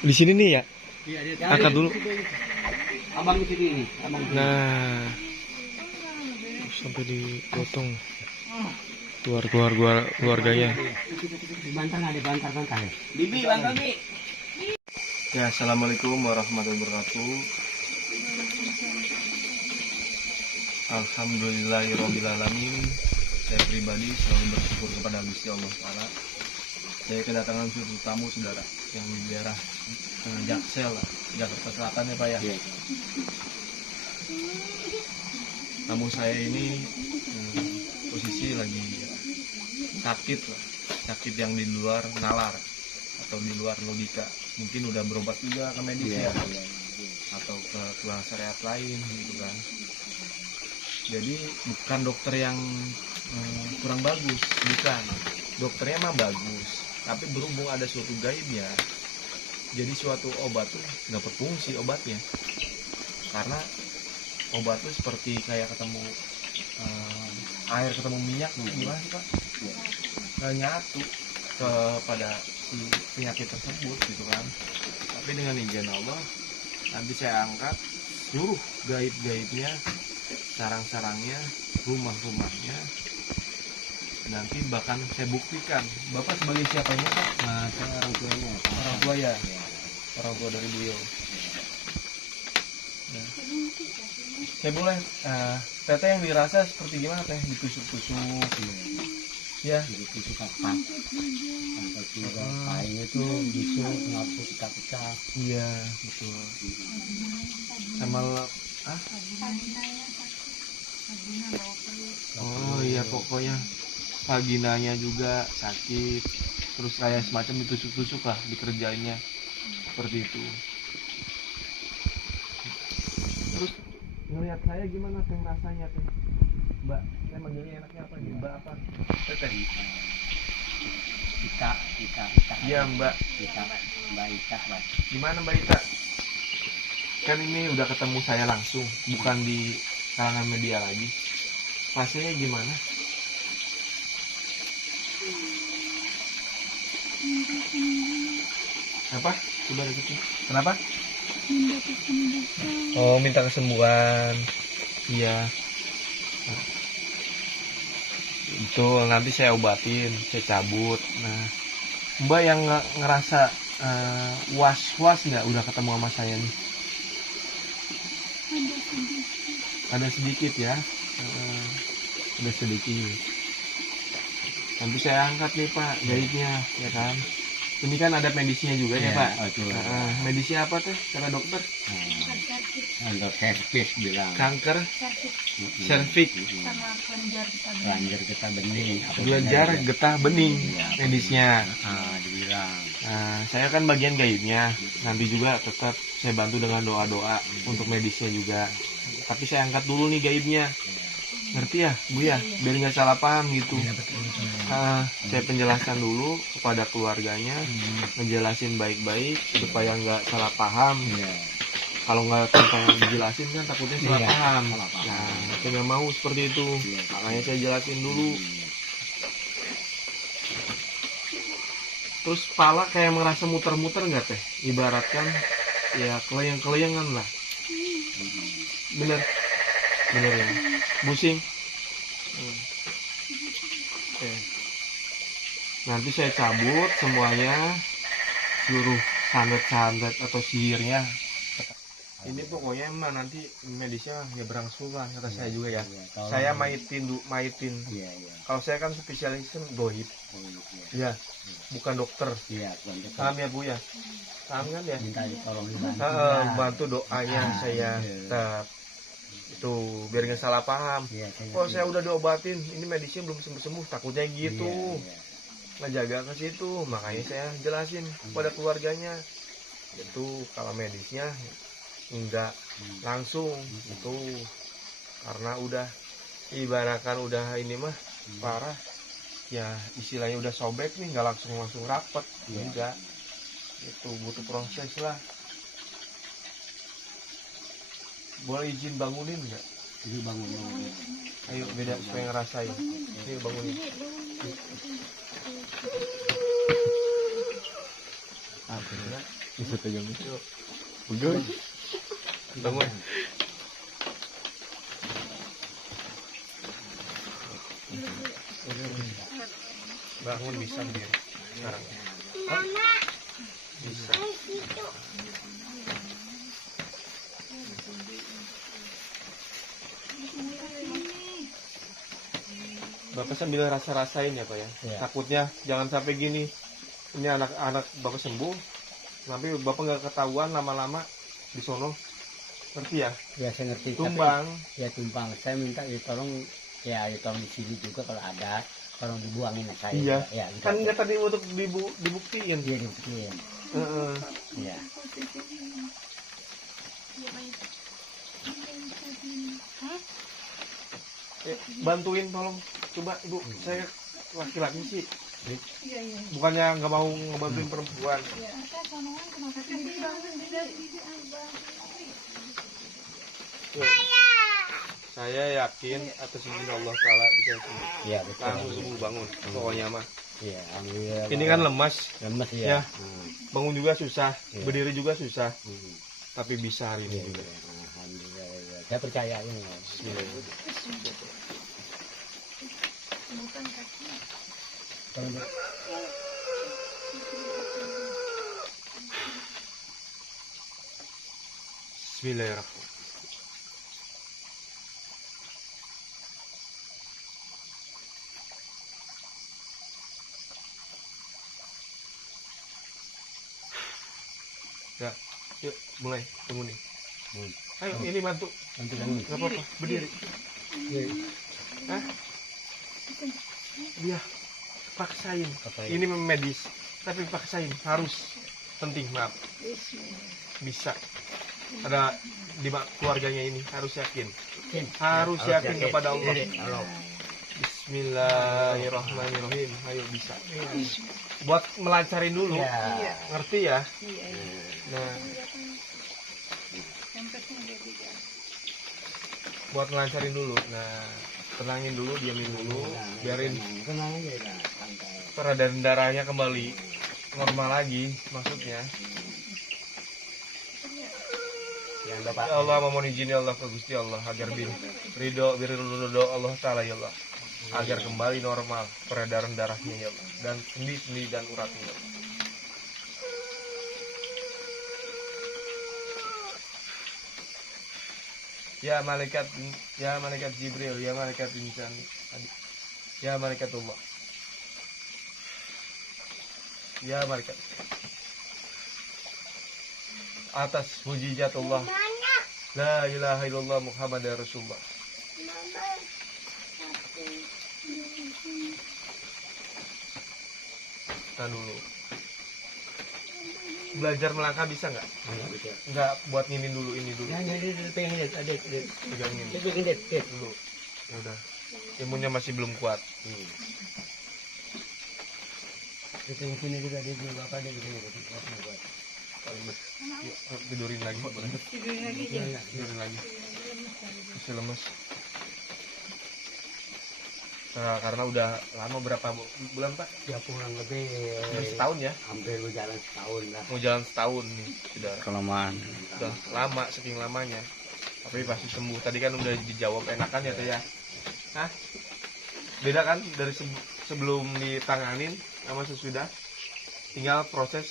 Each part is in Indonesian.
Di sini nih ya. Iya, dia Angkat dulu. Abang di sini nih, abang. Nah, sampai dipotong. Keluar keluarganya. Dibantar ya. Bibi, bantar Bi. Ya, assalamualaikum warahmatullahi wabarakatuh. Alhamdulillahirobbilalamin. Saya pribadi selalu bersyukur kepada Gusti Allah Taala. Saya kedatangan suatu tamu saudara yang di daerah Jaksel, Jakarta Selatan ya Pak ya. Iya. Tamu saya ini posisi lagi sakit lah, sakit yang di luar nalar atau di luar logika. Mungkin udah berobat juga ke medis ya, atau ke tukang syariat lain gitu kan. Jadi bukan dokter yang kurang bagus, bukan. Dokternya emang bagus, tapi berhubung ada suatu gaibnya, jadi suatu obat tuh nggak berfungsi obatnya. Karena obat tuh seperti kayak ketemu air ketemu minyak, gimana sih Pak? Nggak nyatu kepada si penyakit tersebut gitu kan. Tapi dengan izin Allah, nanti saya angkat seluruh gaib-gaibnya, sarang-sarangnya, rumah-rumahnya. Nanti bahkan saya buktikan. Bapak sebagai siapanya Pak? Nah, saya orang tuanya. Orang tua ya? Orang tua dari beliau. Nah, saya boleh, teteh yang dirasa seperti gimana teh? Ditusuk-tusuk ya? Ditusuk kapak. Sampai juga kainnya tuh busuk, ngapu pecah-pecah. Iya, betul. Sama oh iya, pokoknya vaginanya juga sakit. Terus kayak semacam ditusuk-tusuk lah dikerjainnya. Seperti itu. Terus ngelihat saya gimana teh rasanya teh? Mbak, saya manggilnya enaknya apa nih? Mbak apa? Teteh. Ika. Iya Mbak. Mbak Ika, Mbak. Gimana Mbak Ita? Kan ini udah ketemu saya langsung, bukan di kalangan media lagi. Rasanya gimana? Apa? Coba deketin. Kenapa? Oh, minta kesembuhan. Iya. Betul, nanti saya obatin, saya cabut. Nah, Mbak yang ngerasa was-was nggak udah ketemu sama saya nih? Ada sedikit ya. Ada sedikit. Nanti saya angkat nih Pak gaibnya, ya kan? Ini kan ada medisnya juga ya Pak. Medisnya apa tuh kata dokter? Kanker serviks bilang. Kanker serviks. Sama Kelenjar getah bening. Kelenjar getah bening medisnya. Dibilang. Nah, saya kan bagian gaibnya. Nanti juga tetap saya bantu dengan doa-doa untuk medisnya juga. Tapi saya angkat dulu nih gaibnya. Ngerti ya Bu ya? Biar nggak salah paham gitu. Saya penjelaskan dulu kepada keluarganya, ngejelasin baik-baik supaya nggak salah paham. Kalau nggak kita dijelasin kan takutnya salah paham. Nah, saya nggak mau seperti itu. Makanya saya jelasin dulu. Terus kepala kayak merasa muter-muter nggak teh? Ibaratkan ya keleyang-keleyangan lah. Bener ya. Pusing. Oke. Nanti saya cabut semuanya, seluruh santet-santet atau sihirnya. Ini pokoknya emang nanti medisnya ya berangsur lah kata saya juga ya. Saya maitin. Kalau saya kan spesialisnya goib. Ya, bukan dokter. Paham ya Bu ya? Paham kan ya? Minta tolong bantu doanya saya. Itu biar nggak salah paham. Kalau saya udah diobatin, ini medisnya belum sembuh, takutnya gitu. Ngejaga ke situ, makanya saya jelasin kepada keluarganya. Itu kalau medisnya enggak langsung itu karena udah ibaratkan udah ini mah parah ya, istilahnya udah sobek nih, nggak langsung rapet. Enggak, itu butuh proses lah. Boleh izin bangunin nggak? Ini bangunin. Ayo beda supaya ngerasain. Ini bangunin. Bisa pegang. Pegang. Bangun. Bangun bisa berdiri sekarang. Bisa. Bapak sambil rasa-rasain ya Pak ya. Iya. Takutnya jangan sampai gini. Ini anak-anak Bapak sembuh, tapi Bapak nggak ketahuan lama-lama di sono. Ngerti ya? Ya saya ngerti. Tumbang. Tapi, ya tumpang. Saya minta tolong di sini juga kalau ada, tolong dibuangin ke saya. Iya. Ya, gitu. Kan nggak tadi untuk dibuktiin. Dia dibuktiin. Heeh. Ya. Bantuin tolong. Coba Ibu, saya laki-laki sih. Bukannya nggak mau ngebantuin perempuan. Saya yakin atas izin Allah Ta'ala bisa sembuh. Iya betul. Langsung sembuh bangun. Pokoknya mah. Iya, alhamdulillah. Ini kan lemas. lemes Ya. ya. Bangun juga susah. Iya. Berdiri juga susah. Hmm. Tapi bisa hari ini Iya, juga. iya. Alhamdulillah. Ya. Saya percaya ini. Kalau Bismillahirrahmanirrahim. Ya, yuk mulai tunggu nih. Ayo ini bantu. nanti bangun. Nggak apa-apa, berdiri. Iya. Hah? Dia paksain. Paksain. Ini medis, tapi paksain harus. Penting, maaf. Bisa. Ada di keluarganya ini harus yakin. Harus yakin kepada Allah. Allah. Bismillahirrahmanirrahim. Ayo bisa. Buat melancarin dulu. Ya. Ngerti ya? Nah, buat melancarin dulu. Nah, tenangin dulu, diamin dulu, biarin Tenang aja ya. Santai. peredaran darahnya kembali normal lagi, maksudnya. Yang Bapak. Ya Allah, memohon izin ya Allah ke Gusti Allah agar ridho Allah Ta'ala ya Allah, agar kembali normal peredaran darahnya ya Allah, dan sendi-sendi dan uratnya ya Allah. Ya malaikat Jibril, ya malaikat insan, ya malaikat Allah, ya malaikat atas mujizatullah, la ilaha illallah Muhammad Rasulullah. Tahan dulu. Belajar melangkah bisa nggak? Nggak, buat nginin dulu, ini dulu. Nah, ini pengen lihat, ada. Pegangin Dia pengen lihat. dulu. Ya udah. Imunnya masih belum kuat. Dia pengen sini juga dia belum apa dia begini. Yuk, tidurin lagi. Tidurin lagi. Masih lemes. Nah, karena udah lama, berapa bulan Pak? Ya pulang lebih. Udah setahun ya? Hampir berjalan setahun lah. Mau jalan setahun nih. Kelamaan. Udah lama, saking lamanya. Tapi pasti sembuh. Tadi kan udah dijawab enakan ya Teh ya? Hah? Beda kan dari sebelum ditanganin sama sesudah? Tinggal proses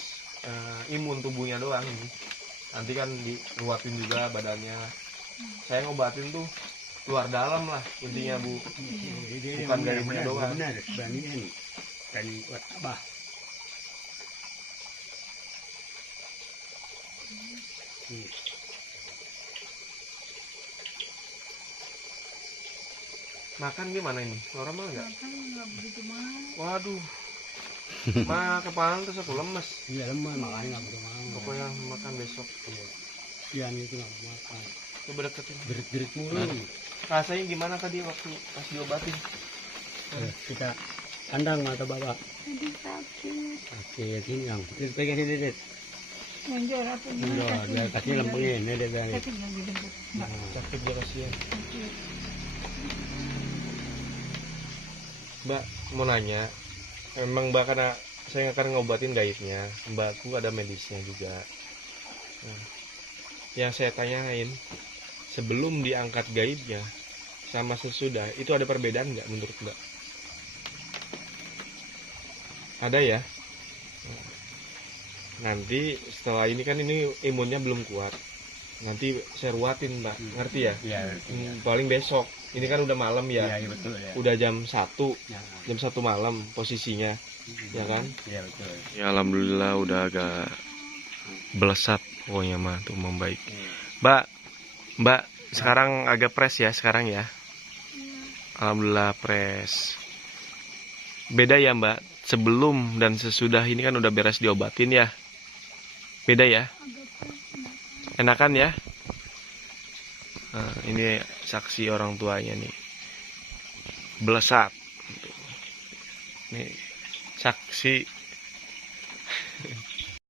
imun tubuhnya doang ini. Nanti kan diluapin juga badannya. Saya ngobatin tuh luar dalam lah intinya Bu. Bukan dari imunnya doang. Benar, sebenarnya nih. Dan buat abah. Makan gimana ini? Normal nggak? Makan nggak begitu mahal. Waduh. Kepala terus aku lemes. Iya lemah makanya nggak perlu mau. Pokoknya makan besok. Iya itu nggak mau makan. Coba deketin. Berit-berit mulu. Rasanya gimana tadi waktu pas diobatin? Kita kandang atau bapak. Jadi sakit. Oke, sini yang. Dia pegang sini deh. Nonjol apa Enggak, dia kasih lempengin, dia bilang. Sakit nggak dijemput. Sakit dia kasihan. Mbak mau nanya, emang Mbak karena saya akan ngobatin gaibnya, Mbakku ada medisnya juga. Nah, yang saya tanyain, sebelum diangkat gaibnya sama sesudah, itu ada perbedaan nggak menurut Mbak? Ada ya? Nanti setelah ini kan ini imunnya belum kuat. Nanti saya ruatin Mbak, ngerti ya? Iya. Paling besok. Ini kan udah malam ya. Iya, betul ya. Udah jam 1 Ya. jam 1 malam posisinya, ya kan? Iya, betul. Ya alhamdulillah udah agak belesat pokoknya mah tuh membaik. Mbak sekarang agak pres ya sekarang ya. Alhamdulillah pres. Beda ya Mbak, sebelum dan sesudah ini kan udah beres diobatin ya. Beda ya? Enakan ya? Nah, ini saksi orang tuanya nih. Belesat. Nih saksi